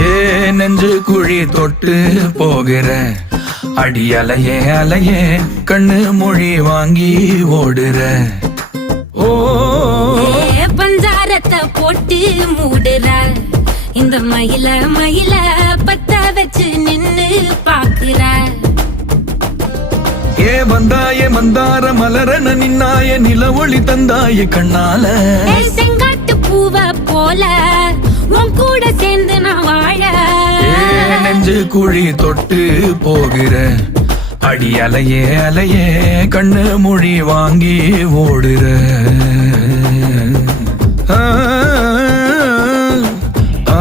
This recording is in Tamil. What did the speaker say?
ஏ நெஞ்சு குழி தொட்டு போகிற அடி அலையே அலையே கண்ணு மொழி வாங்கி ஓடுற. ஓ பஞ்சாரத்தை போட்டு மூடுற இந்த மயில மயில பத்த வச்சு நின்னு பாக்குற. ஏ வந்தாய மந்தார மலரன நின்னாய நில ஒளி தந்தாய கண்ணால. செங்காட்டு பூவ போல உன் கூட சேர்ந்து நான் வாழ. நெஞ்சு குழி தொட்டு போகிற அடி அலையே அலையே கண்ணு மொழி வாங்கி ஓடுற. ஆ ஆ